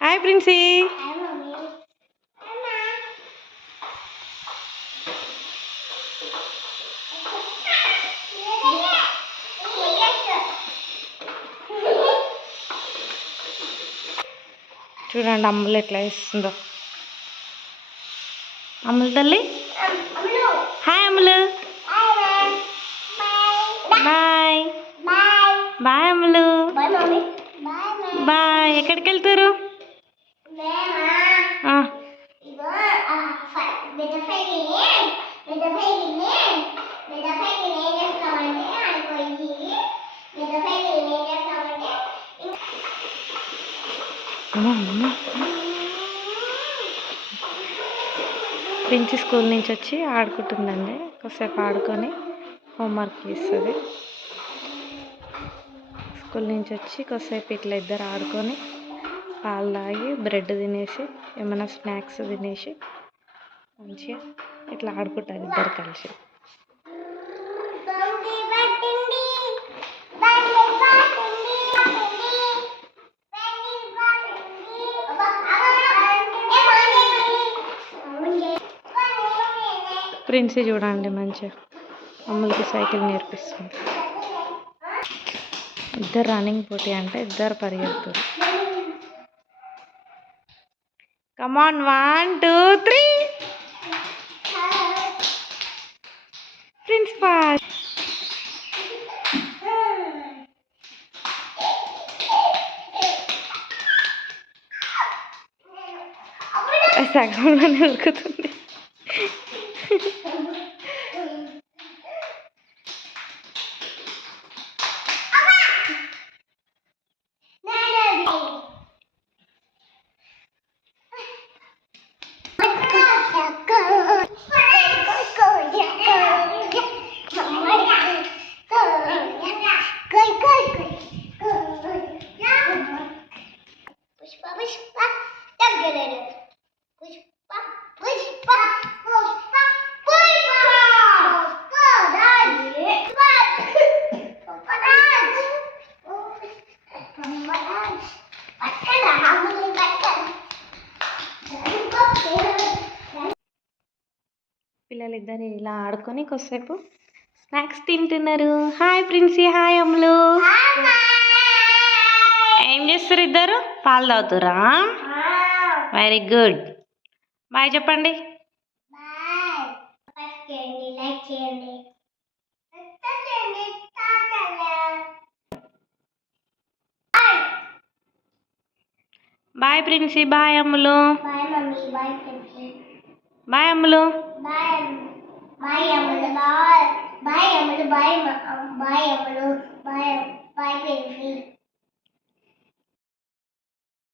Hi princi. చూడండి అమ్ములు ఎట్లా ఇస్తుందో. అమ్ములు తల్లి హాయ్. అమ్ములు బాయ్. బాయ్ అమ్ములు. బాయ్. ఎక్కడికి వెళ్తారు? ప్రిన్సీ స్కూల్ నుంచి వచ్చి ఆడుకుంటుందండి. కొద్దిసేపు ఆడుకొని హోంవర్క్ చేస్తుంది. స్కూల్ నుంచి వచ్చి కొద్దిసేపు ఇట్లా ఇద్దరు ఆడుకొని పాలు తాగి బ్రెడ్ తినేసి ఏమైనా స్నాక్స్ తినేసి మంచిగా ఇట్లా ఆడుకుంటారు ఇద్దరు కలిసి. ప్రిన్సీ చూడండి మంచిగా అమ్ములకి సైకిల్ నేర్పిస్తుంది. ఇద్దరు రన్నింగ్ పోటీ అంటే ఇద్దరు పరిగెడుతారు. కమాన్ 1 2 3 ప్రిన్స్ ఫాస్ట్. సగంలోనే ఉరుకుతుంది. పిల్లలిద్దరు ఇలా ఆడుకొని కొద్దిసేపు స్నాక్స్ తింటున్నారు. హాయ్ ప్రిన్సీ. హాయ్ అమ్ములు. ఏం చేస్తారు ఇద్దరు? పాలు తాగుతురా? Very good. బాయ్ చెప్పండి. Bye Princy. Bye Ammulu. Bye Ammulu. Bye Ammulu. Bye Ammulu. Bye Ammulu. Bye Ammulu. Bye